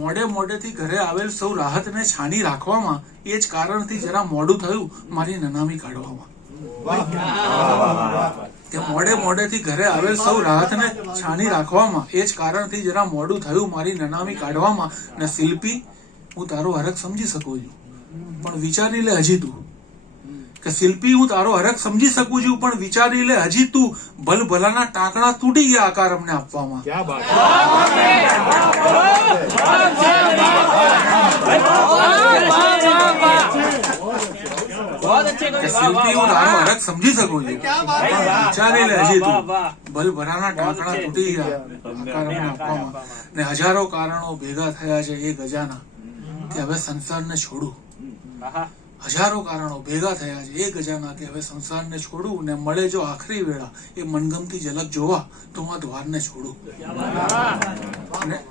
મોડે મોડેથી ઘરે આવેલ સૌ રાહતને છાની રાખવામાં એ જ કારણથી જરા મોડું થયું મારી નનામી કાઢવામાં. કે મોડે મોડેથી ઘરે આવેલ સૌ રાહતને છાની રાખવામાં એ જ કારણથી જરા મોડું થયું મારી નનામી કાઢવામાં. ને શિલ્પી, હું તારો હરખ સમજી શકું છું, પણ વિચારી લે હજી તું. કે શિલ્પી, હું તારો હરખ સમજી શકું છું, પણ વિચારી લે હજી તું. ભલ ભલાના ટાંકણા તૂટી ગયા આકાર અમને આપવામાં. શિલ્પી, હું તારો હરખ સમજી શકું છું, પણ વિચારી લે હજી તું. ભલ ભલાના ટાંકણા તૂટી ગયા આકાર અમને આપવામાં. ને હજારો કારણો ભેગા થયા છે એ ગજાના કે હવે સંસારને છોડું. હજારો કારણો ભેગા થયા છે એ ગજાના કે હવે સંસારને છોડું. ને મળે જો આખરી વેળા એ મનગમતી ઝલક જોવા તો હું આ દ્વારને છોડું.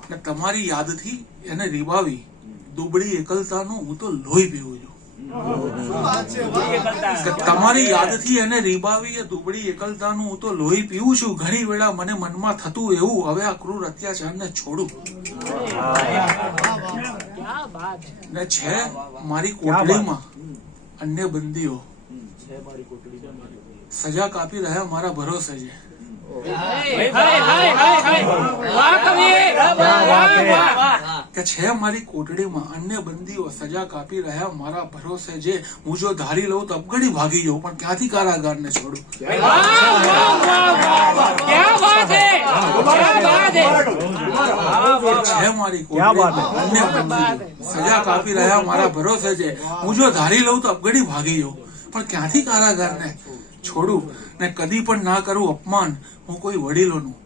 ને તમારી યાદથી એને રીબાવી દુબળી એકલતાનું હું તો લોહી પીવું છું. તમારી યાદથી એને રીબાવી એ દુબળી એકલતાનું હું તો લોહી પીવું છું. ઘણી વેળા મને મનમાં થતું એવું હવે આ ક્રૂર અત્યાચારને છોડું. ને છે મારી કોટડીમાં અન્ય બંદીઓ સજા કાપી રહ્યા મારા ભરોસે છે. કે છે મારી કોટડીમાં અન્ય બંદીઓ સજા કાપી રહ્યા મારા ભરોસે જે. હું જો ધારી લઉં તો અબગડી ભાગી જાઉં, પણ ક્યાંથી કારાગારને છોડું. છે મારી કોટડીમાં અન્ય બંદીઓ સજા કાપી રહ્યા મારા ભરોસે છે. હું જો ધારી લઉં તો અબગડી ભાગી જાઉં, પણ ક્યાંથી કારાગારને છોડું. ને કદી પણ ના કરું અપમાન હું કોઈ વડીલોનું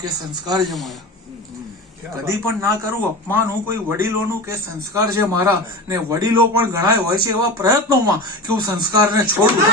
કે સંસ્કાર છે મારા. કદી પણ ના કરું અપમાન હું કોઈ વડીલોનું કે સંસ્કાર છે મારા. ને વડીલો પણ ઘણા હોય છે એવા પ્રયત્નોમાં કે હું સંસ્કારને છોડું.